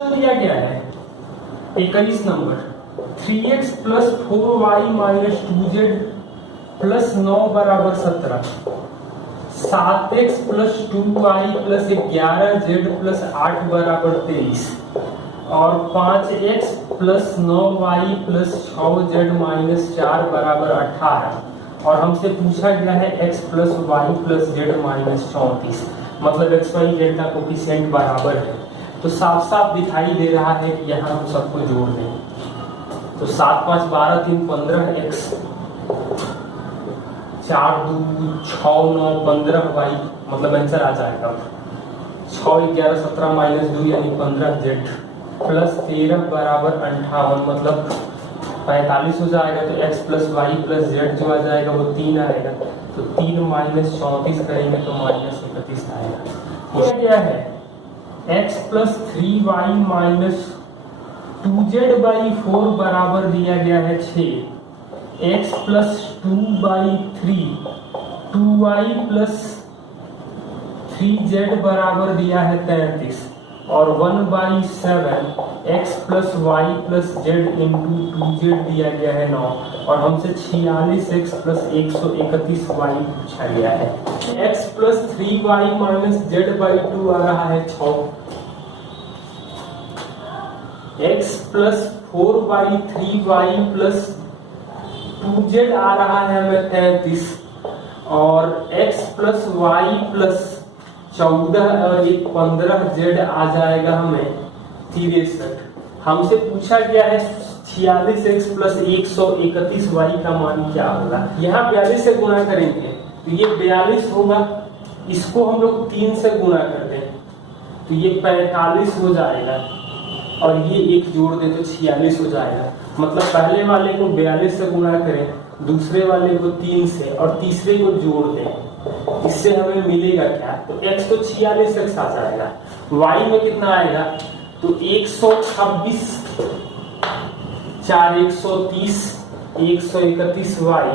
दिया गया है 21 number 3x plus 4y minus 2z plus 9 बराबर 17, 7x plus 2y plus 11z plus 8 बराबर 23 और 5x plus 9y plus 6z minus 4 बराबर 18 और हमसे पूछा गया है x plus y plus z minus 34। मतलब x वाई जेड का कोफिशिएंट बराबर है, तो साफ साफ दिखाई दे रहा है कि यहाँ हम सबको जोड़ दें। तो 7 5 12 3 15 x 4 2 6 9 15 y, मतलब आंसर आ जाएगा 6 11 17 माइनस 2 यानी 15 z प्लस 13 बराबर 58, मतलब 45 हो जाएगा। तो x plus y plus z जो आ जाएगा वो 3 आएगा, तो 3 माइनस 34 करेंगे तो माइनस 31 आएगा। क्या क्या है x plus 3y minus 2z/4 बराबर दिया गया है 6, x plus 2/3 2y plus 3z बराबर दिया है 33 और 1/7 x plus y plus z into 2z दिया गया है 9 और हमसे 46x प्लस 131y पूछा गया है। x plus 3y minus z/2 आ रहा है 6, x plus 4/3y plus 2z आ रहा है हमें 33 और x प्लस वाई प्लस 14 और 15z आ जाएगा हमें 63। हमसे पूछा गया है 46x प्लस 131y का मान क्या होगा। यहाँ 42 से गुणा करेंगे तो ये 42 होगा, इसको हम लोग 3 से गुणा कर दें तो ये 45 हो जाएगा और ये एक जोड़ दे तो 46 हो जाएगा। मतलब पहले वाले को 42 से गुणा करें, दूसरे वाले को 3 से और तीसरे को जोड़ दें, इससे हमें मिलेगा क्या, तो x तो 46x आ जाएगा, y में कितना आएगा तो 126 4 130 131y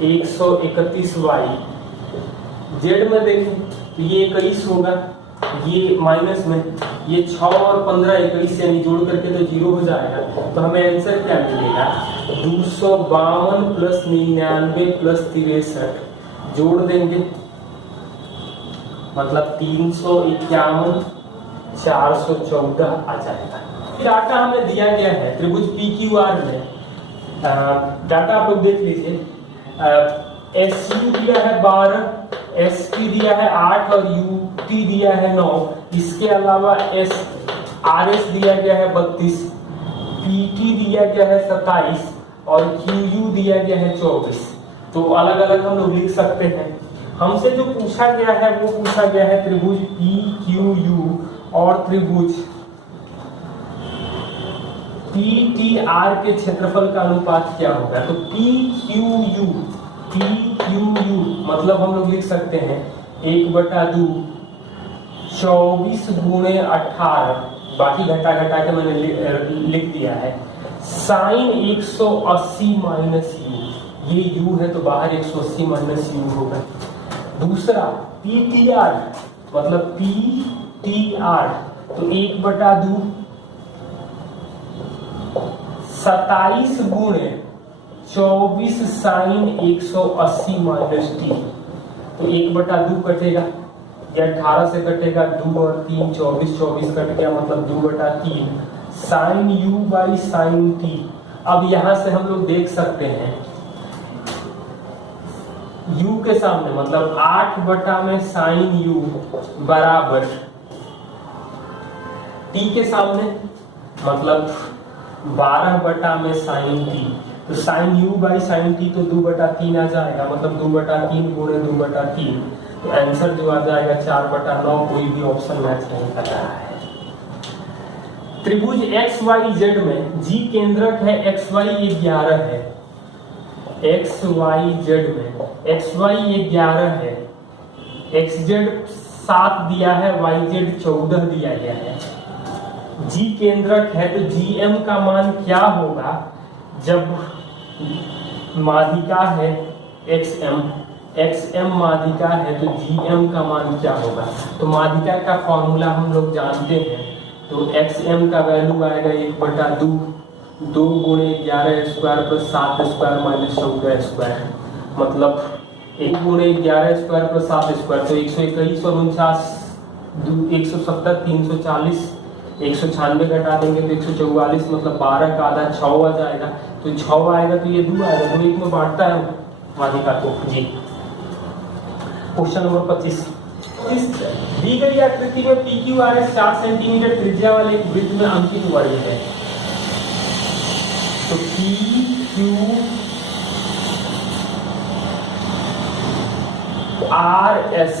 131y। z में देखें तो ये 21 होगा, ये माइनस में ये 6 और 15 21 यानी जोड़ करके तो 0 हो जाएगा। तो हमें आंसर क्या मिलेगा 252 प्लस 99 प्लस 63 जोड़ देंगे, मतलब 351 414 आ जाएगा। डाटा हमें दिया गया है त्रिभुज PQR में, डाटा आप लोग देख लीजिए। SU दिया है 12, ST दिया है 8 और UT दिया है 9। इसके अलावा RS दिया गया है 32, PT दिया गया है 27 और QU दिया गया है 24। तो अलग अलग हम लोग लिख सकते हैं। हमसे जो पूछा गया है वो पूछा गया है त्रिभुज PQU और त्रिभुज PTR के क्षेत्रफल का अनुपात क्या होगा। तो PQU मतलब हम लोग लिख सकते हैं 1/2 24 गुणे 18, बाकी घटा घटा के मैंने लिख दिया है, साइन 180 माइनस यू, ये u है तो बाहर 180 माइनस यू होगा। दूसरा PTR मतलब PTR तो 1/2 27 गुणे 24 साइन 180 माइनस टी, तो 1/2 कटेगा, या 18 से कटेगा 2 और 3 24 24 कट गया, मतलब 2/3 sine u by sine t. अब यहां से हम लोग देख सकते हैं u के सामने मतलब 8 में साइन u बराबर t के सामने मतलब 12 में साइन t, तो sine u by sine t तो 2/3 आ जाएगा, मतलब 2/3 गुणे 2/3, तो आंसर जो आ जाएगा 4/9। कोई भी ऑप्शन मैच नहीं कर रहा है। त्रिभुज XYZ में G केंद्रक है, XY 11 है, XYZ में XY 11 है, XZ 7 दिया है, YZ 14 दिया गया है। G केंद्रक है तो GM का मान क्या होगा जब माध्यिका है XM, XM माध्यिका है तो GM का मान क्या होगा? तो माध्यिका का फॉर्मूला हम लोग जानते हैं, तो XM का वैल्यू आएगा 1/2, 2 गुणे 11 square plus 7 square minus 14 square, मतलब 1 गुणे 11 स्क्वायर प्लस 7 स्क्वायर, तो 121 और 49, 170, 340, 196 घटा देंगे तो 144, मतलब 12 का आधा 6 आ जाएगा, तो 6 आएगा तो ये 2 आएगा, तो 1 में बांटता है माध्यिका को जी। क्वेश्चन नंबर 25, दी गई आकृति में PQRS 4 सेंटीमीटर त्रिज्या वाले एक वृत्त में अंकित वर्ग है, तो PQRS,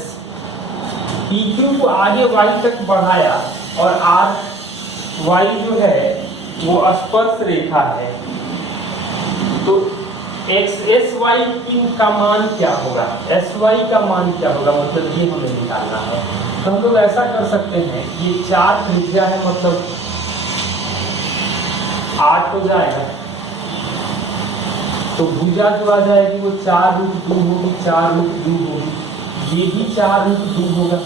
PQ को आगे y तक बढ़ाया और RY जो है वो स्पर्श रेखा है, तो XSY का मान क्या होगा? SY का मान क्या होगा, मतलब ये हमें निकालना है। तो हम लोग ऐसा कर सकते हैं, ये 4 त्रिज्या है, मतलब 8 हो जाएगा, तो भुजा जो आ जाएगी वो 4√2 होगी, 4√2 होगी, ये भी 4√2 होगा,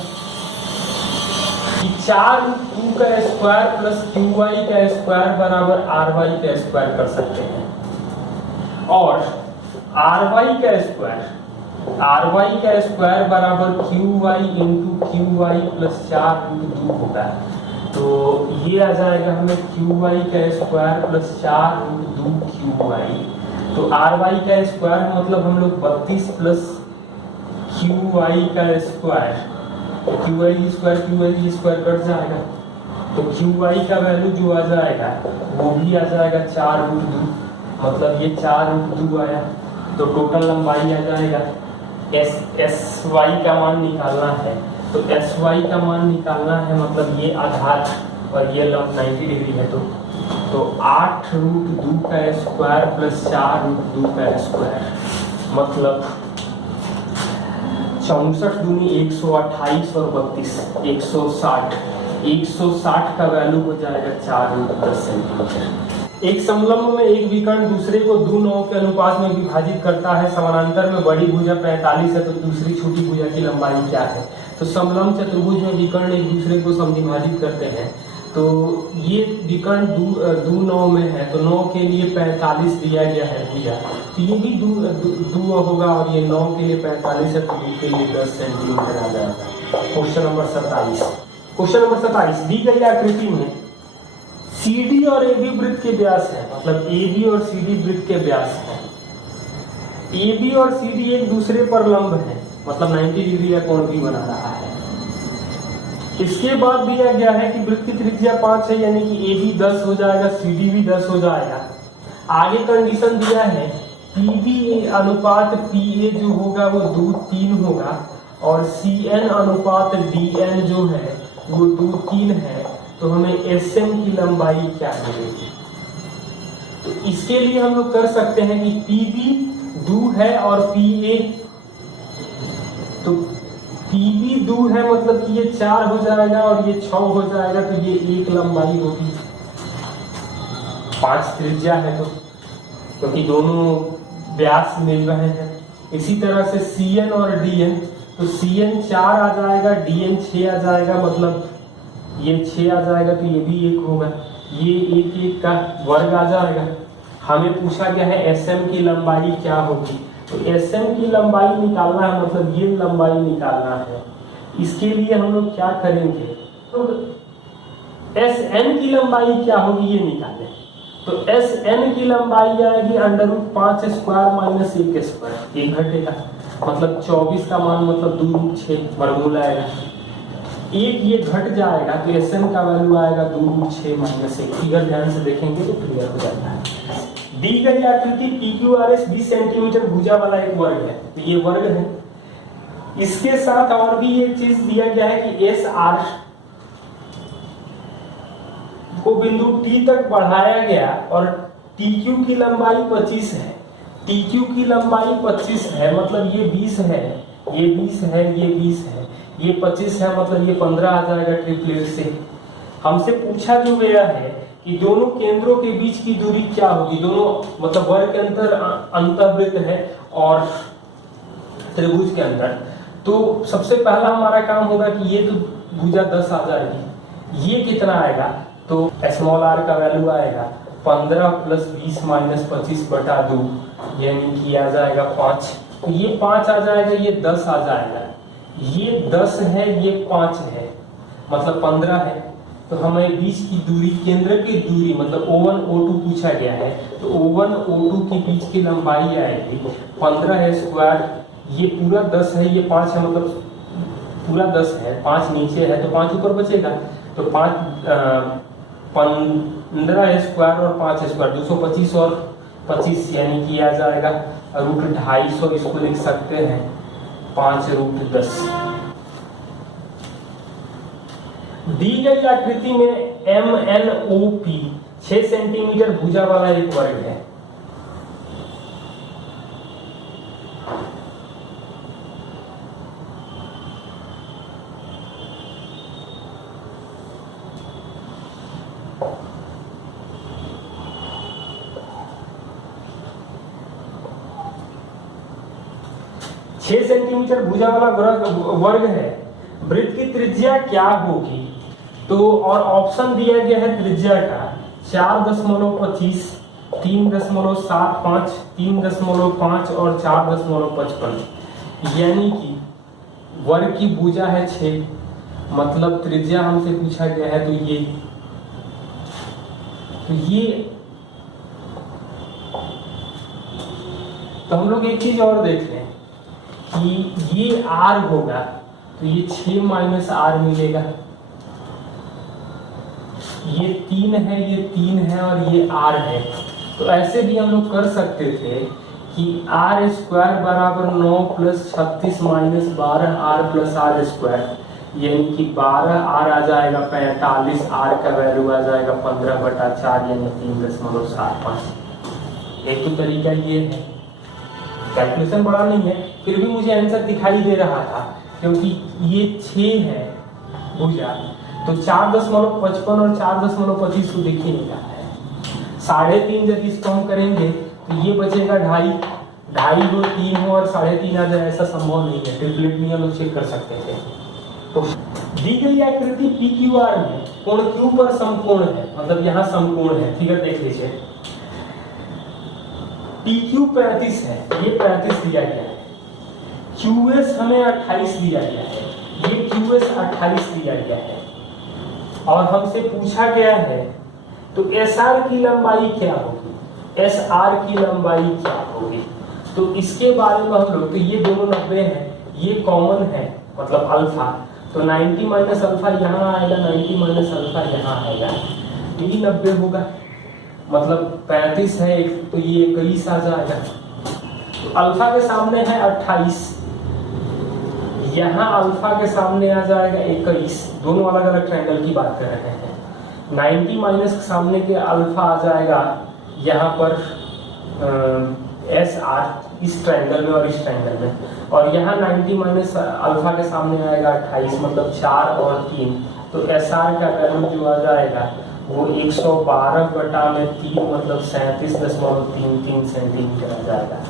4√2 का स्क्वायर प्लस QY का स्क्वायर बराबर RY का स्क्वायर कर सकते हैं, और RY का स्क्वायर बराबर QY इंटू QY प्लस 4√2 होगा, तो ये आ जाएगा हमें QY का स्क्वायर प्लस 4√2 QY, तो RY का स्क्वायर मतलब हम लोग 32 प्लस QY का स्क्वायर, QY स्क्वायर कट जाएगा, तो QY का वैल्यू जो आ जाएगा वो भी आ जाएगा 4√2, मतलब ये 4√2 आया, तो टोटल लंबाई आ जाएगा। SY का मान निकालना है, तो SY का मान निकालना है, मतलब ये आधार और ये लंब 90 डिग्री है, तो 8√2 का स्क्वायर प्लस 4√2 का स्क्वायर, मतलब 64 दूनी 128 और 32 160 का वैल्यू हो जाएगा 4√10 सेंटीमीटर। एक समलंब में एक विकर्ण दूसरे को 2 9 के अनुपात में विभाजित करता है, समानांतर में बड़ी भुजा 45 है, तो दूसरी छोटी भुजा की लंबाई क्या है? तो समलंब चतुर्भुज में विकर्ण एक दूसरे को समविभाजित करते हैं, तो ये विकर्ण 2 9 में है, तो 9 के लिए 45 दिया गया है भुजा, तो ये भी 2 होगा, और ये 9 के लिए 45 है, तो 2 के लिए 10 सेंटीमीटर आ जाएगा। क्वेश्चन नंबर 27, दी गई आकृति में CD और AB वृत्त के व्यास है, मतलब AB और CD वृत्त के व्यास है, AB और CD एक दूसरे पर लंब है, मतलब 90 डिग्री का कोण भी बना रहा है। इसके बाद दिया गया है कि वृत्त की त्रिज्या 5 है, यानी कि AB 10 हो जाएगा, CD भी 10 हो जाएगा। आगे कंडीशन दिया है PB अनुपात PA जो होगा वो 2:3 होगा, और CN अनुपात DN जो है वो 2:3 है, तो हमें SM की लंबाई क्या मिलेगी? तो इसके लिए हम लोग कर सकते हैं कि PB 2 है और PA, तो PB 2 है, मतलब कि ये 4 हो जाएगा और ये 6 हो जाएगा, तो ये 1 लंबाई होगी, 5 त्रिज्या है, तो क्योंकि दोनों व्यास मिल रहे हैं। इसी तरह से CN और DN, तो CN 4 आ जाएगा, DN 6 आ जाएगा, मतलब ये 6 आ जाएगा, तो ये भी 1 होगा, ये 1 का वर्ग आ जाएगा। हमें पूछा गया है SM की लंबाई क्या होगी, तो SM की लंबाई निकालना है, मतलब ये लंबाई निकालना है। इसके लिए हम लोग क्या करेंगे, तो SN की लंबाई क्या होगी ये निकालें, तो SN की लंबाई आएगी √5 स्क्वायर माइनस 1 स्क्वायर, ये घटेगा, मतलब 24 का मान मतलब 2√6 वर्गमूल आएगा, 1 ये घट जाएगा, तो SM का वैल्यू आएगा 2√6 माइनस 1। फिगर ध्यान से देखेंगे तो क्लियर हो जाता है। दी गई आकृति PQRS 20 सेंटीमीटर भुजा वाला एक वर्ग है, तो ये वर्ग है। इसके साथ और भी एक चीज दिया गया है कि SR को बिंदु T तक बढ़ाया गया और TQ की लंबाई 25 है, TQ की लंबाई 25 है, मतलब ये 20 है, ये 20 है, ये 20 है, ये 25 है, मतलब ये 15 आ जाएगा ट्रिपलेट से। हमसे पूछा जो गया है कि दोनों केंद्रों के बीच की दूरी क्या होगी, दोनों मतलब वर्ग के अंतर अंतःवृत्त है और त्रिभुज के अंदर। तो सबसे पहला हमारा काम होगा कि ये तो भुजा 10 आ जाएगी, ये कितना आएगा, तो स्मॉल आर का वैल्यू आएगा 15 प्लस 20 माइनस 25 बटा 2, यानी कि आ जाएगा 5। तो ये 5 आ जाएगा, ये 10 आ जाएगा, ये 10 है, ये 5 है, मतलब 15 है। तो हमें बीच की दूरी, केंद्र की दूरी मतलब O1 O2 पूछा गया है, तो O1 O2 के बीच की लंबाई आएगी 15 है स्क्वायर, ये पूरा 10 है, ये 5 है, मतलब पूरा 10 है, 5 नीचे है तो 5 ऊपर बचेगा, तो 15 स्क्वायर और 5 स्क्वायर 225 और 25, यानी कि आ जाएगा √250, इसको लिख सकते हैं 5√10। दी गई आकृति में MNOP 6 सेंटीमीटर भुजा वाला एक वर्ग है। छह सेंटीमीटर भुजा वाला वर्ग है, वृत्त की त्रिज्या क्या होगी, तो और ऑप्शन दिया गया है त्रिज्या का 4.25, 3.75, 3.5 और 4.55, यानी कि वर्ग की भुजा है 6, मतलब त्रिज्या हमसे पूछा गया है, तो तो हम लोग एक चीज और देख लें कि ये r होगा, तो ये 6 माइनस r मिलेगा, ये 3 है, ये 3 है और ये r है। तो ऐसे भी हम लोग कर सकते थे कि r स्क्वायर बराबर 9 plus 36 minus 12r plus r square, यानी कि 12r आ जाएगा 45, r का वैल्यू आ जाएगा 15/4, यानी 3.75। एक तो तरीका ये है, कैलकुलेशन बड़ा नहीं है, फिर भी मुझे आंसर दिखाई दे रहा था, क्योंकि ये 6 है भुजा, तो 4.55 और 4.25 को देखिए नहीं रहा है, 3.5 जब इसको हम करेंगे तो ये बचेगा 2.5 हो, 3 हो और 3.5 आ जाए, ऐसा संभव नहीं है, ट्रिपलेट में हम लोग चेक कर सकते थे। तो दी गई आकृति PQR में कोण Q पर समकोण है, मतलब यहाँ समकोण है, फिगर देख लीजिए, PQ 35 है, ये 35 दिया गया है, QS हमें 28 दिया गया है, ये QS 28 दिया गया है, और हमसे पूछा गया है तो SR की लंबाई क्या होगी, SR की लंबाई क्या होगी। तो इसके बारे में हम लोग, तो ये दोनों 90 है, ये कॉमन है, मतलब अल्फा, तो 90 माइनस अल्फा यहाँ आएगा, 90 माइनस अल्फा यहाँ आएगा, ये 90 होगा, मतलब 35 है, तो ये 21 आ जाएगा। तो अल्फा के सामने है 28, यहाँ अल्फा के सामने आ जाएगा 21, दोनों अलग अलग ट्रायंगल की बात कर रहे हैं। 90 माइनस के सामने के अल्फा आ जाएगा यहाँ पर SR, इस ट्रायंगल में और इस ट्रायंगल में, और यहाँ 90 माइनस अल्फा के सामने आएगा 28, मतलब 4 और 3, तो SR का वैल्यू जो आ जाएगा वो 112/3, मतलब 37.33 सेंटीमीटर आ जाएगा।